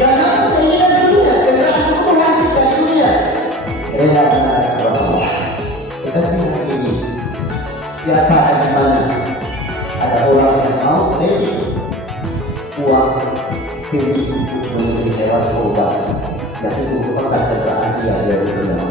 Jangan keinginan dunia, kekerasan itu nanti dari dunia. Rela menarik Allah. Tetapi ini siapa ada di mana? Ada orang yang mau beri uang diri membeli hewan kurban, yang itu merupakan cederaan dia dari dunia.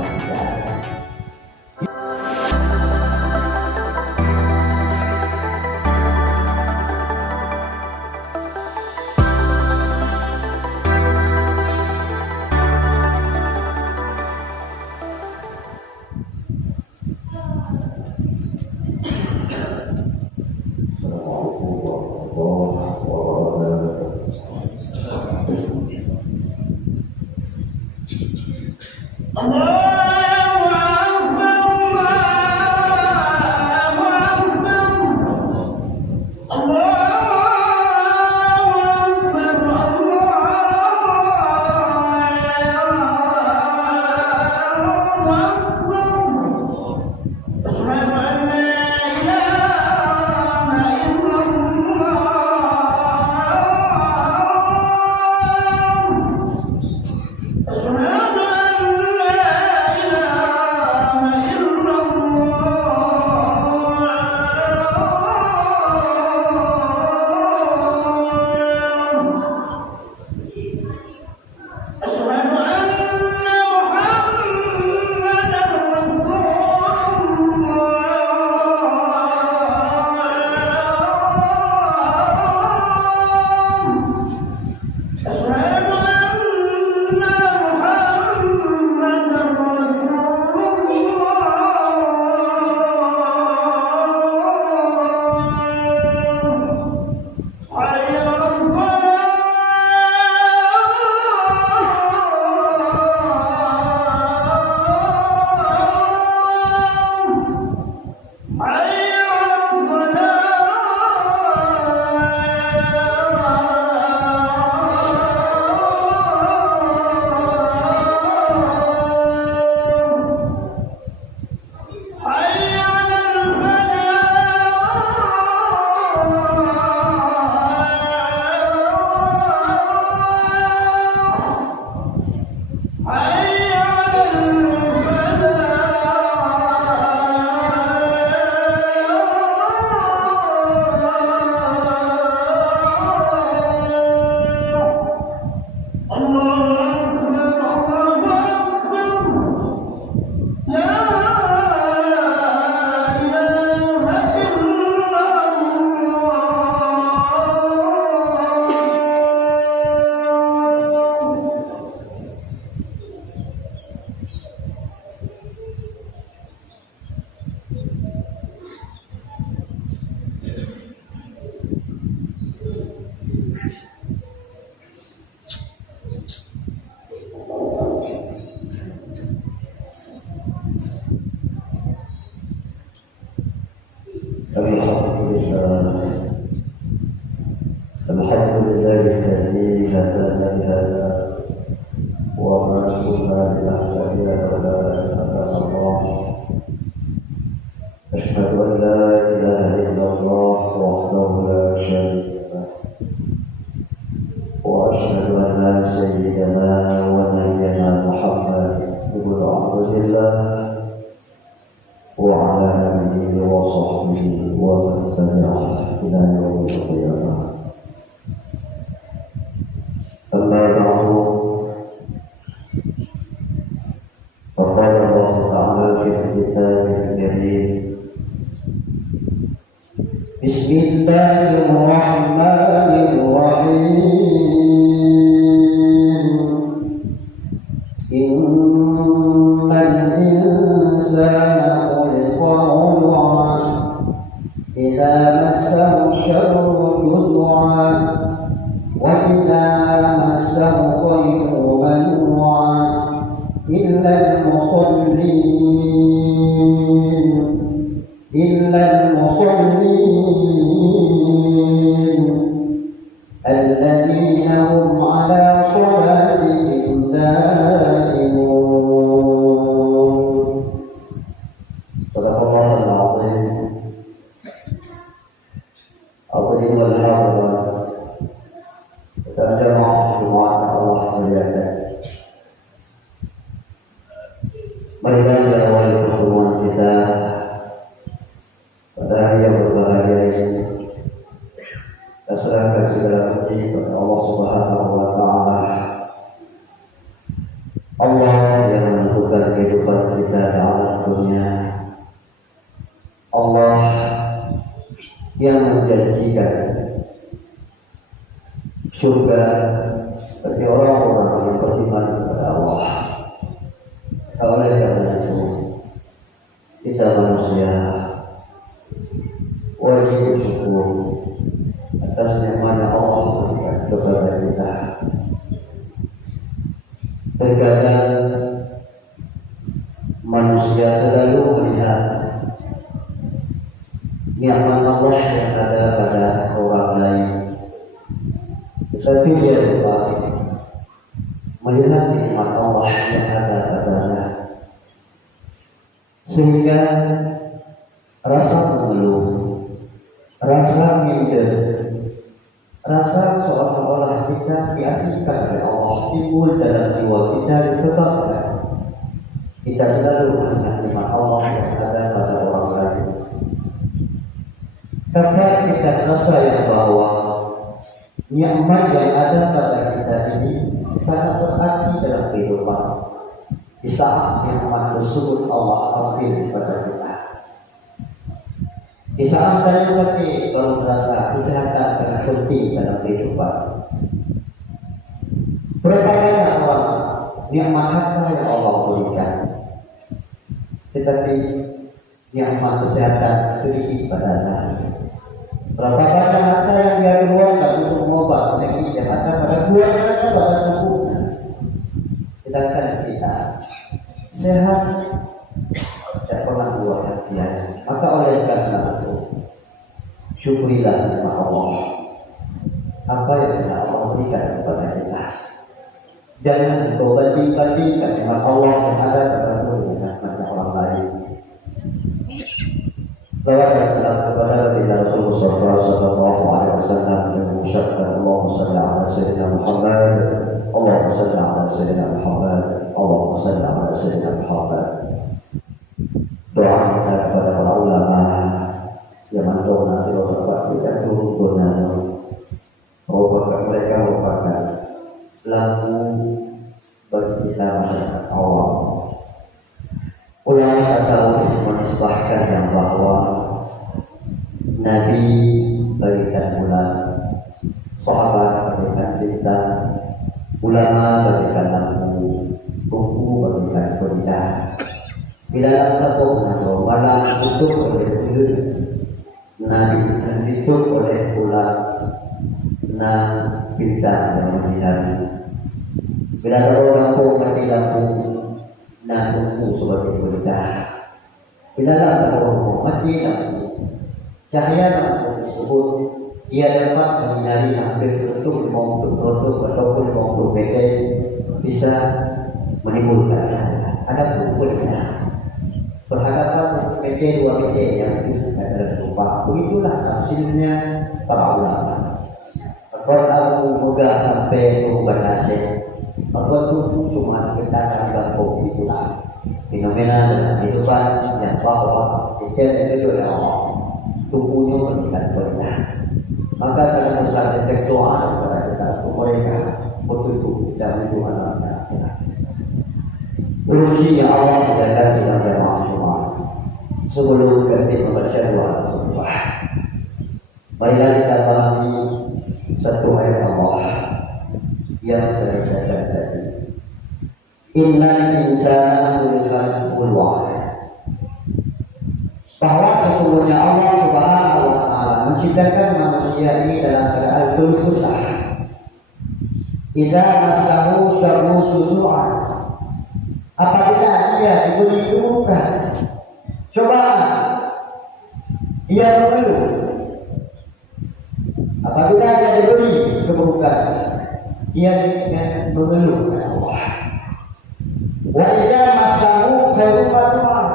الحمد لله الذي هدانا لهذا وما كنا لنهتدي لولا أن هدانا الله. أشهد أن لا إله إلا الله وحده لا شريك له، وأشهد أن سيدنا ونبينا محمد بن عبد الله وعلى آله وصحبه ومن تبعه إلى يوم القيامة. أما بعد، فقال الله تعالى في الكتاب الكريم: بسم الله الرحمن الرحيم. إن الإنسان خلق هلوعا إذا مسه الشر جزعا وإذا مسه الخير منوعا إلا المصلين الذين هم على صلاتهم دائمون. صدق الله العظيم. عظيم الحق. Kita jemaah Allah dunia. Allah yang menjanjikan surga bagi orang-orang yang beriman kepada Allah. Oleh karena itu, kita manusia wajib bersyukur atas nikmat Allah berikan kepada kita. Terkadang manusia selalu melihat nikmat Allah yang ada pada orang lain, tetapi dia lupa melihat nikmat Allah yang ada padanya, sehingga rasa mengeluh, rasa minder, rasa seolah-olah kita diasingkan oleh Allah timbul dalam jiwa kita disebabkan kita selalu mengingat nikmat Allah yang ada pada orang lain. Karena kita rasa yang bahwa nikmat yang ada pada kita ini sangat berarti dalam kehidupan. Di saat nikmat tersebut Allah ambil pada kita, di saat kita baru merasa kesehatan sangat penting dalam kehidupan. Berapa banyak orang nikmat harta yang Allah berikan, tetapi nikmat kesehatan sedikit padanya. Berapa banyak harta yang dia keluarkan untuk mengobati penyakit yang ada pada keluarganya, pada tubuhnya, sedangkan kita sehat tidak pernah buat hatian. Maka oleh karena itu, syukurilah nikmat Allah apa yang telah Allah berikan kepada kita. Jangan kau banding-bandingkan nikmat Allah yang ada pada nikmat orang lain. Salawat dan salam kepada Rasulullah sallallahu alaihi wasallam yang mengucapkan Allahumma shalli ala sayyidina Muhammad, Allahumma shalli ala sayyidina Muhammad, Allahumma shalli ala sayyidina Muhammad. Doa kita kepada para ulama yang mantul nasib sahabat kita turun-turun, merupakan mereka merupakan lampu bagi kita masyarakat awam. Ulama atau menisbahkan yang bahwa Nabi bagikan bulan, sahabat bagikan bintang, ulama bagikan lampu, buku bagikan berita. Bila takut menanggung malam tutup oleh bulan, Nabi ditutup oleh bulan, bintang yang menjadi. Bila orang pun mati lampu, buku sebagai berita. Bila orang mati lampu, cahaya lampu tersebut ia dapat menyinari hampir 50 ataupun 50 meter, bisa menimbulkan ada berita berhadapan meter 2 meter yang itu adalah serupa. Begitulah tafsirnya para ulama. Kalau aku megah sampai hubungan Aceh, maka itu cuma kita akan kopi itulah fenomena dalam kehidupan yang bahwa kita itu adalah Allah tubuhnya berikan berita. Maka sangat besar intelektual kepada kita mereka betul kita menjual anak-anak. Urusi yang Allah menjaga sidang jamaah semua sebelum kita membaca doa tersebut. Baiklah kita pahami satu ayat Allah yang saya bacakan tadi. Innal insana khuliqa halu'a. Bahwa sesungguhnya Allah Subhanahu wa taala menciptakan manusia ini dalam keadaan susah. Idza massahu syarru susu'a. Apabila dia diberi keburukan, cobaan, dia mengeluh. Apabila dia diberi keburukan, dia mengeluh kepada Allah. Wa idza massahu khairu fatu'ah.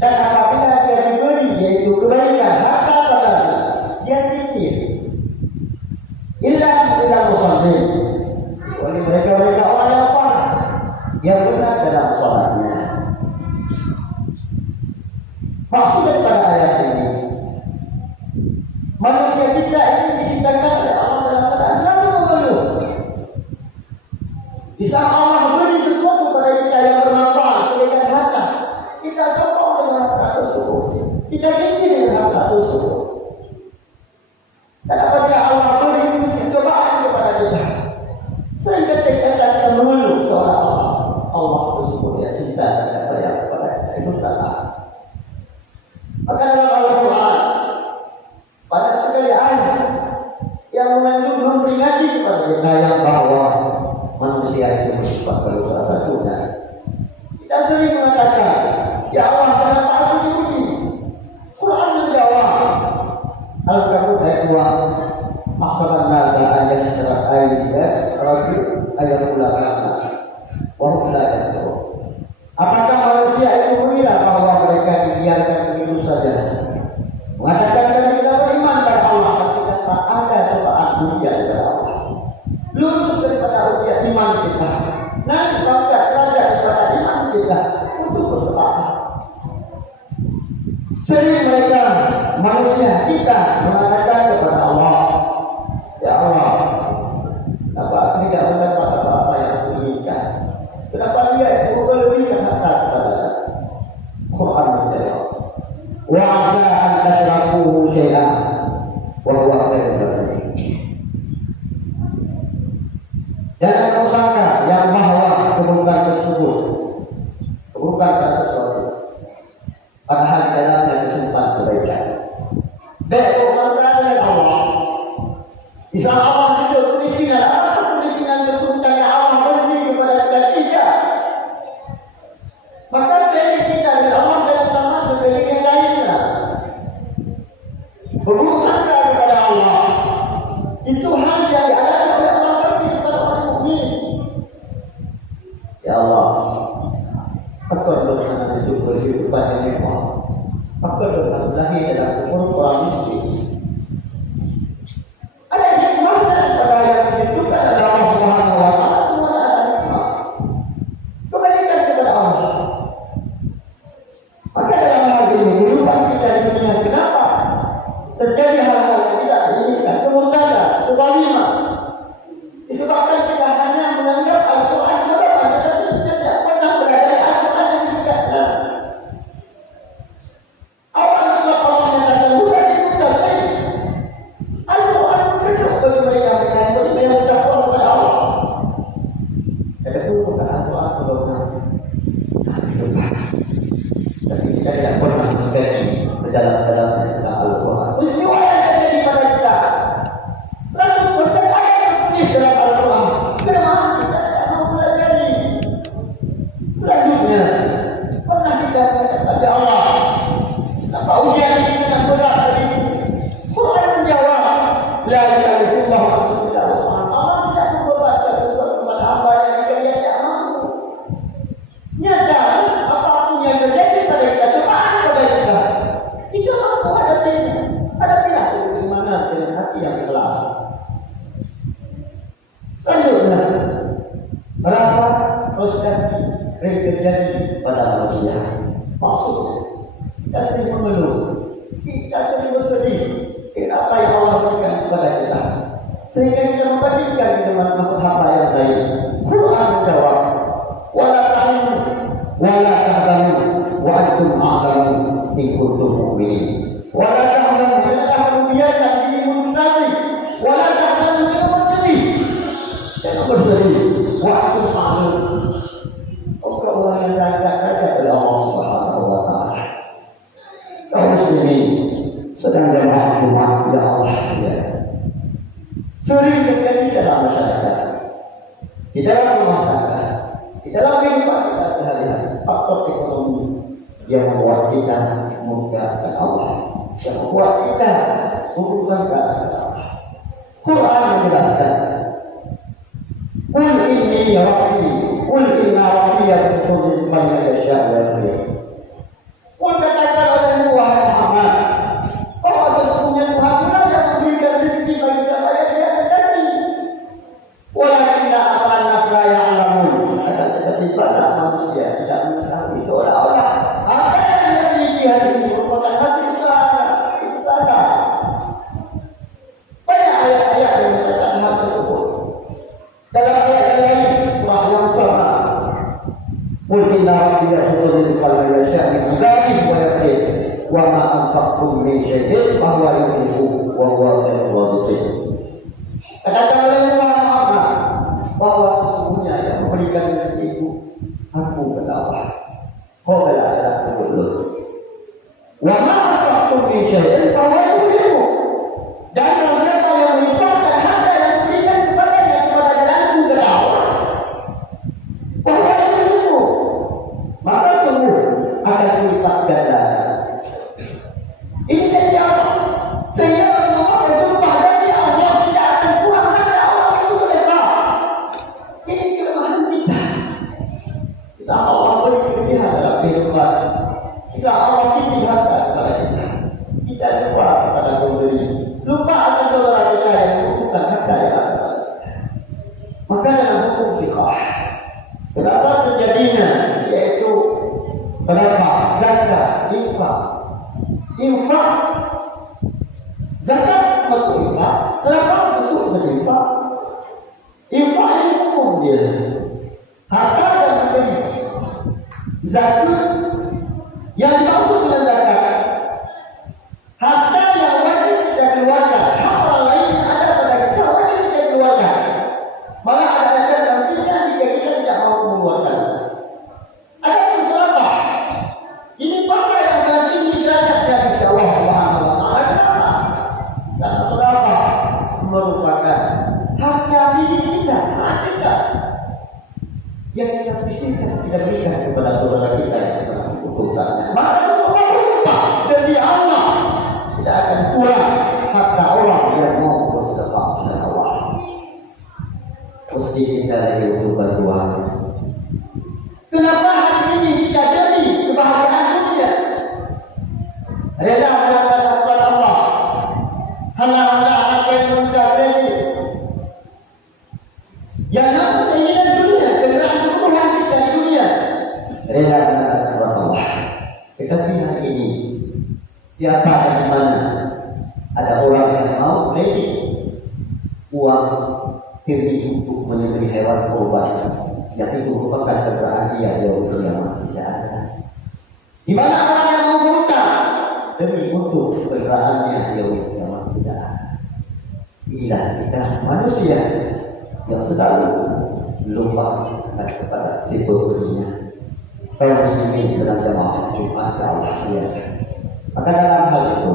Dan apabila dia diberi yaitu kebaikan harta padanya, dia pikir illa musallin. Oleh mereka orang yang salah, yang benar dalam salatnya. Maksud daripada ayat ini, manusia kita ini diciptakan oleh Allah dalam keadaan selalu mengeluh. Di saat Allah beri sesuatu kepada kita yang bermanfaat, kebaikan harta, Kita ingin dengan harta tersebut. Dan apabila Allah beri cobaan kepada kita, sehingga kita mengeluh seolah-olah Allah tersebut yang cinta dan sayang kepada kita, itu salah. Maka dalam Al-Quran banyak sekali ayat yang mengandung memperingati kepada kita yang bahwa manusia itu bersifat kalau salah satunya. Kita sering mengatakan, ya Allah kenapa aku diuji? Quran menjawab, Al-Kabut ayat 2, Aksaran nasa ayat secara ayat rajul ayat ulama wahum la ya'lamun. Apakah manusia itu mengira bahwa mereka dibiarkan begitu saja? Mengatakan kami tidak beriman pada Allah, tapi tak ada cobaan dunia kepada Allah. Lulus daripada ujian iman kita, nanti bangga derajat daripada iman kita untuk bersepakat. Sering mereka manusia kita mengatakan kepada Allah, ya Allah, kenapa aku tidak mendapat apa-apa yang aku inginkan? Kenapa dia itu melebihkan harta kepada Quran menjawab, wa asa an tasrakuhu syai'an wa huwa khairul lakum. Jangan kau sangka yang bahwa keburukan tersebut, keburukan sesuatu, padahal di dalamnya disimpan kebaikan. Baik kau sangka dengan Allah, bisa Allah itu kemiskinan. Apakah kemiskinan kesulitan yang Allah beri kepada kita? Tidak. Maka dari kita dan Allah dan sama dengan yang lainnya. Berburuk sangka kepada Allah itu hal yang diadakan oleh Allah bagi kepada orang mukmin. Ya Allah, Engkau dengan hidup berkehidupan yang mewah. Engkau dengan lahir dalam umur orang miskin. Ada hikmah daripada yang ditentukan oleh Allah Subhanahu wa Ta'ala. Semua ada hikmah. Kembalikan kepada Allah. Maka dalam hal ini kehidupan kita di dunia, kenapa terjadi hal-hal yang tidak diinginkan, kemurtadan, kezaliman? Disebabkan kita hanya menganggap Al-Quran Quran, tetapi kita tidak pernah berada di Al-Quran yang dikatakan. Awal surat Allah yang kata bukan dibutuhkan baik. Al-Quran berdua bagi mereka yang bertakwa kepada Allah. Ada bukan Al-Quran benar. Tapi kita tidak pernah mengerti dalam-dalamnya tentang Al-Quran. Peristiwa yang terjadi pada kita 100% ada yang tertulis dalam Al-Quran. Kenapa kita tidak mau pelajari? Selanjutnya, pernah kita mengatakan, ya Allah, kenapa ujian ini sangat berat begitu? Quran menjawab, la yukallifullahu nafsan illa wus'aha. Allah tidak membebankan sesuatu kepada hamba yang dia tidak mampu. Nyata apapun yang terjadi pada kita, cobaan pada kita, kita mampu hadapinya. Hadapilah dengan keimanan, dengan hati yang ikhlas. Selanjutnya, merasa frustasi sering terjadi pada manusia. Maksudnya, kita sering mengeluh, kita sering bersedih dengan apa yang Allah berikan kepada kita, sehingga kita membandingkan dengan makhluk hamba yang lain. Quran menjawab, wala tahinu wala tahzanu wa antum a'lamu in kuntum mu'minin. Wala tahzanu illa tahzanu bihi nasi wala tahzanu illa bersedih. Jangan bersedih. Wa antum a'lamu. Allah yang raja-raja adalah Allah Subhanahu wa Ta'ala. Kaum muslimin sedang dalam Jumat, ya Allah, ya. Sering terjadi dalam masyarakat, di dalam rumah tangga, di dalam kehidupan kita sehari-hari, faktor ekonomi yang membuat kita mengingkar Allah, yang membuat kita bersangka Allah. Quran menjelaskan, Qul inni rabbi, Qul inna rabbi yaqulu man yasha'u wa yaqdir. Qul katakan oleh Tuhan Muhammad bahwa sesungguhnya Tuhan lah yang memberikan rezeki bagi siapa yang dia kehendaki. Walakinna asalan nas la ya'lamun. Tetapi banyak manusia tidak mengetahui, seolah-olah apa yang dia miliki hari ini merupakan hasil usaha. Banyak ayat-ayat yang menyatakan hal tersebut. Dalam ayat yang lain, surah yang sama, Qul inna rabbi yas'udul qalbi yasha' min ibadihi wa yaqdir. wa ma anfaqtum min syai'in fa huwa yukhlifu wa huwa khairur raziqin. Kata oleh Muhammad bahwa sesungguhnya yang memberikan rezeki itu aku kata Allah. Kau adalah dulu. Wa ma anfaqtum min syai'in fa huwa yukhlifu. Dan siapa yang menginfakkan harta yang diberikan kepadanya kepada jalanku kata Allah, fa huwa yukhlifu. Maka sungguh akan dilipat gandakan. Ini janji Allah. Sehingga Rasulullah bersumpah janji Allah tidak akan kurang harta Allah itu sedekah. Ini kelemahan kita. Bisa Allah beri kelebihan dalam kehidupan. Bisa Allah beri harta kepada kita. Kita lupa kepada pemberi. Lupa akan saudara kita yang membutuhkan harta yang ada. Maka dalam hukum fiqh, kenapa terjadinya yaitu sedekah, zakat, infak. Infak, zakat masuk infak, sedekah masuk infak. Infak ini hukum dia. Harta yang diberi, zakat yang dimaksud dengan zakat, harta yang wajib kita keluarkan, hak orang lain yang ada pada kita wajib kita keluarkan. Malah ada yang kita jika kita tidak mau mengeluarkan. Ada sedekah. Ini pada yang sangat tinggi derajat dari sisi Allah Subhanahu wa taala. Kenapa? Karena sedekah merupakan harta milik kita, hak kita yang kita sisihkan, kita berikan kepada saudara kita yang sangat membutuhkannya. Maka Rasulullah bersumpah demi Allah tidak akan kurang harta orang yang mau bersedekah kepada Allah. Mesti kita diutuhkan Tuhan. Kenapa hari ini kita demi kebahagiaan dunia? Ayalah berkata kepada Allah, hanya anda akan meminta demi yang nampak keinginan dunia, kenderaan kebutuhan kita di dunia. Rela berkata kepada Allah. Tetapi hari ini siapa dan di mana ada orang yang mau ready uang diri untuk menyembelih hewan kurban, yang itu merupakan keberanian dia jauh kiamat tidak ada. Di mana orang yang mau berhutang demi untuk keberaniannya jauh kiamat tidak ada. Inilah kita manusia yang selalu lupa kepada tipe dirinya. Kaum muslimin sedang jamaah Jumat ke Allah ya. Maka dalam hal itu,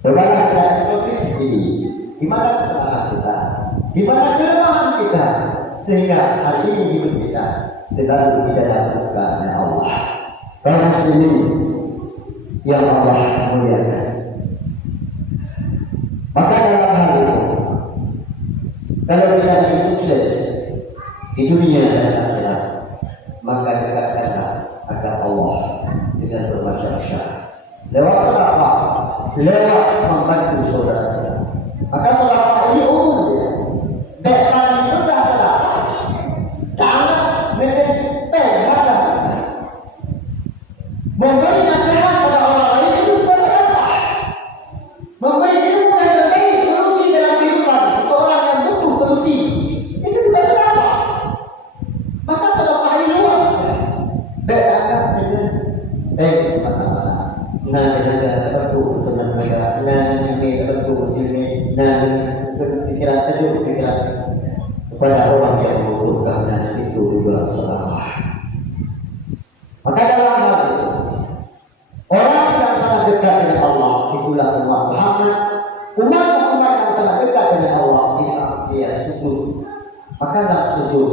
bagaimana kita berpikir ini, di mana kesalahan kita, di mana kelemahan kita, sehingga hari ini hidup kita selalu tidak lakukan oleh Allah. Kaum muslimin yang Allah muliakan. Maka dalam hal itu, kalau kita ingin sukses di dunia dan akhirat, maka dekatkanlah agar Allah dengan bermasyarakat. Lewat sedekah, lewat membantu saudara kita. Maka sedekah ini umum dia. Depan itu dah sedekah. Jangan menjadi penghalang. Memberi nasihat pada orang lain itu sudah sedekah. Memberi ilmu yang terbaik, solusi dalam kehidupan seorang yang butuh solusi, itu juga sedekah. Maka sedekah ini luas. Bedakan dengan baik semata-mata. Nah, dengan tertentu dengan mereka, nah ini tertentu ini, nah pikiran itu pikiran kepada orang yang membutuhkan, dan itu juga salah. Maka dalam hal itu, orang yang sangat dekat dengan Allah itulah umat Muhammad. Umat Muhammad yang sangat dekat dengan Allah di saat dia sujud, maka tak sujud.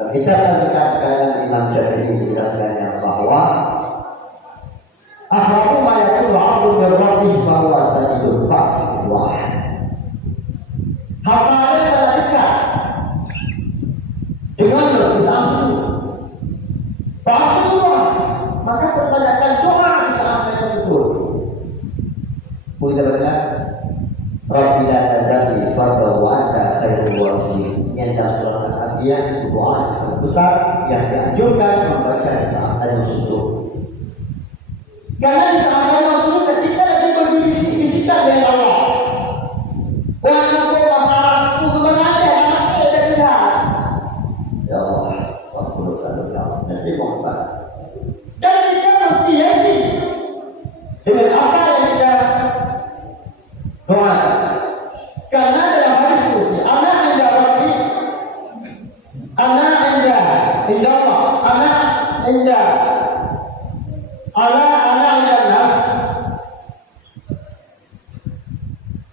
Dan kita lanjutkan dengan Imam Syafi'i menjelaskannya bahwa ahwatu ma yakunu 'abdu min rabbih fa huwa sajidun fa'fu wahid. Hamba sangat dekat dengan bisa sujud. Fa'fu wahid. Maka pertanyakan doa di saat mereka sujud. Kita baca Rabbi la tazarni farda wa anta khairul warithin. Yang dalam surat Al-Anbiya itu doa yang sangat besar yang dianjurkan membaca di saat ada sujud. Karena di saat ada sujud ketika lagi berbisik-bisikan dengan Allah. Wah, aku masalahku kemana aja, anak saya ada lihat. Ya Allah, waktu dosa nanti mohon. Dan kita mesti yakin indah Allah, anak indah, anak indah nas,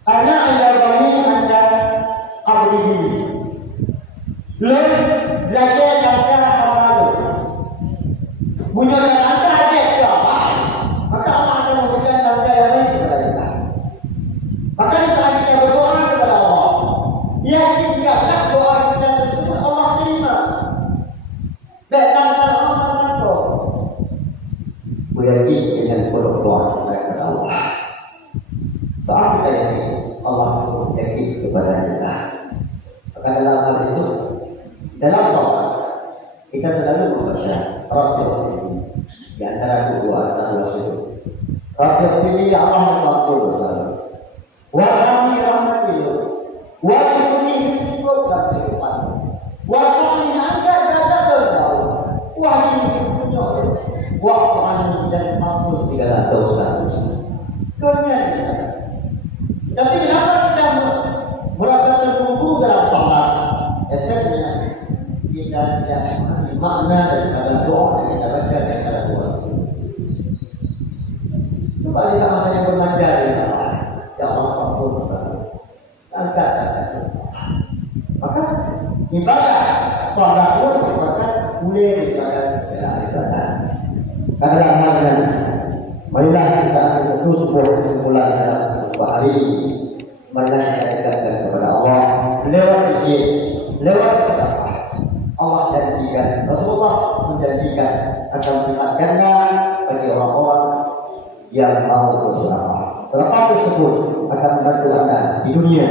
anak indah kami anda abdi ini. Lalu belajar kata apa? Bunyanya anda ada ke Allah, maka Allah akan memberikan tanda yang lain kepada kita. Maka saat kita berdoa kepada Allah, yakinkanlah doa kita tersebut Allah terima. Dan Allah satu. Berarti dengan berdoa kepada Allah. Saat kita yakin Allah yakin kepada kita. Maka dalam hal itu, dalam sholat kita selalu membaca Rabbil di antara kedua antara sujud. Rabbil ya Allah Akbar salam. Wa kami rahmatillah. Wa kami ikutkan kehidupan. Wa kami angkat dada berdau. Wa ini punya. Wa kami dan mampus segala dosa-dosa. Dunia ini. Tapi kenapa kita merasa terkungkung dalam sholat? Efeknya kita tidak memahami makna daripada doa yang kita baca daripada doa. Coba kita hanya belajar ya Allah ampun dosa. Angkat dada. Maka ibadah sholat pun maka boleh daripada segala ibadah. Karena amalnya, marilah kita terus berkesimpulan dalam hari. Marilah kita dekatkan kepada Allah lewat zikir, lewat sedekah. Allah janjikan, Rasulullah menjanjikan akan mendapatkannya bagi orang-orang yang mau bersedekah. Sedekah tersebut akan membantu anda di dunia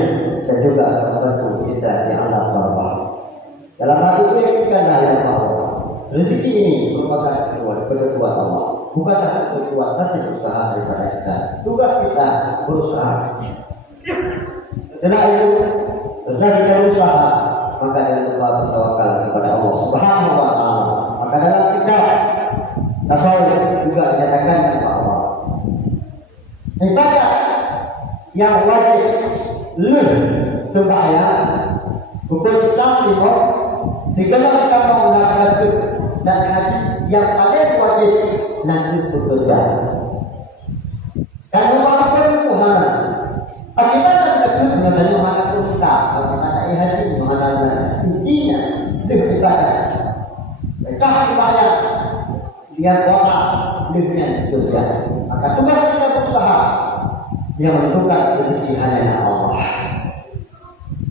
dan juga akan membantu kita di alam bawah. Dalam hal itu yakinkanlah yang bahwa rezeki ini merupakan kebutuhan Allah, bukanlah kebutuhan hasil usaha daripada kita. Tugas kita berusaha. Karena itu, setelah kita berusaha, maka dengan bertawakal kepada Allah Subhanahu wa Ta'ala. Maka dalam kitab tasawuf juga menyatakan bahwa ibadah yang wajib sembahyang, hukum Islam lima, segala kita mau melakukan dan haji yang paling wajib nanti bekerja. Karena walaupun Tuhan, bagaimana kita mengenai mana pun kita, bagaimana haji mengenai intinya dengan ibadah. Mereka ibadah dia doa dengan bekerja. Maka tugas kita berusaha yang menentukan rezeki hanya Allah.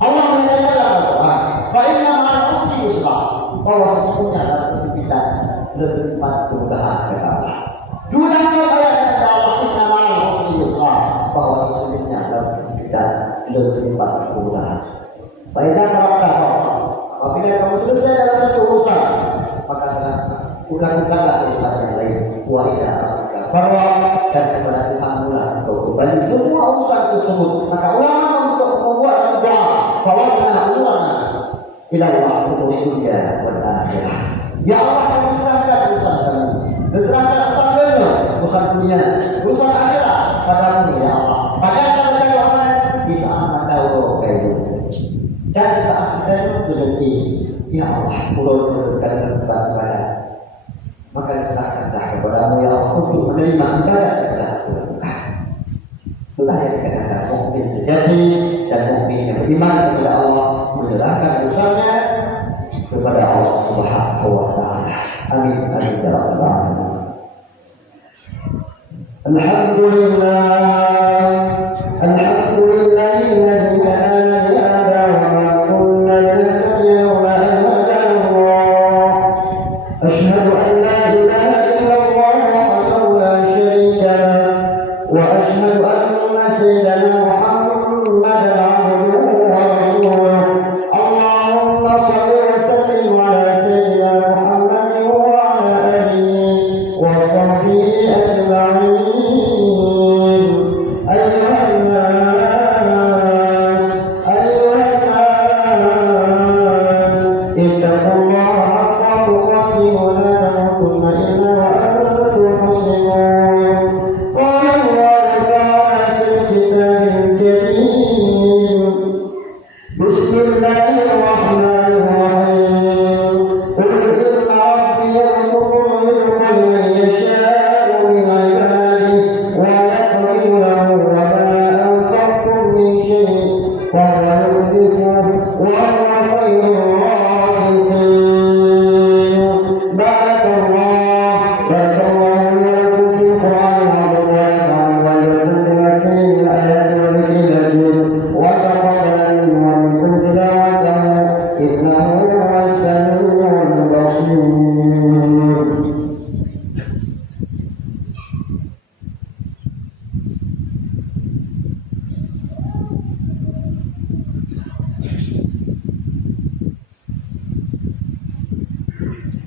Allah menyatakan dalam Al-Quran, "Fa inna ma'al usri yusra." Bahwa sesungguhnya dalam kesempitan terdapat kemudahan kata Allah. Diulangi ayat Allah, "Inna ma'al usri yusra." Bahwa sesungguhnya dalam kesempitan terdapat kemudahan. Baiklah para apabila kamu selesai dalam satu urusan, maka lakukanlah urusan yang lain. Wa idza farwa dan kepada Tuhan mula untuk kembali semua urusan tersebut. Maka ulama untuk membuat doa, fawwadna ulama ila Allah untuk dunia dan akhirat. Ya Allah, kami serahkan urusan kami, serahkan urusan dunia, urusan dunia, urusan akhirat padamu ya Allah. Maka kalau saya doakan di saat anda kayu dan di saat kita rezeki, ya Allah, pulau berikan kepada maka diserahkanlah kepadamu ya Allah untuk menerima ibadah kepada Tuhan. Itulah yang dikatakan mukmin sejati dan mukmin yang beriman kepada Allah, menyerahkan urusannya kepada Allah Subhanahu wa Ta'ala. Amin. Amin ya rabbal alamin. Alhamdulillah. Alhamdulillah alladzi hadana li hadha wa ma kunna linahtadiya lawla an hadana Allah. Asyhadu an la ilaha illallah wahdahu la syarika lah wa asyhadu anna sayyidana Muhammadan abduhu wa rasuluh. Allahumma shalli wa sallim ala sayyidina Muhammadin wa ala alihi wa sahbihi ajma'in. Bismillahirrahmanirrahim. Qul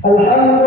Amen.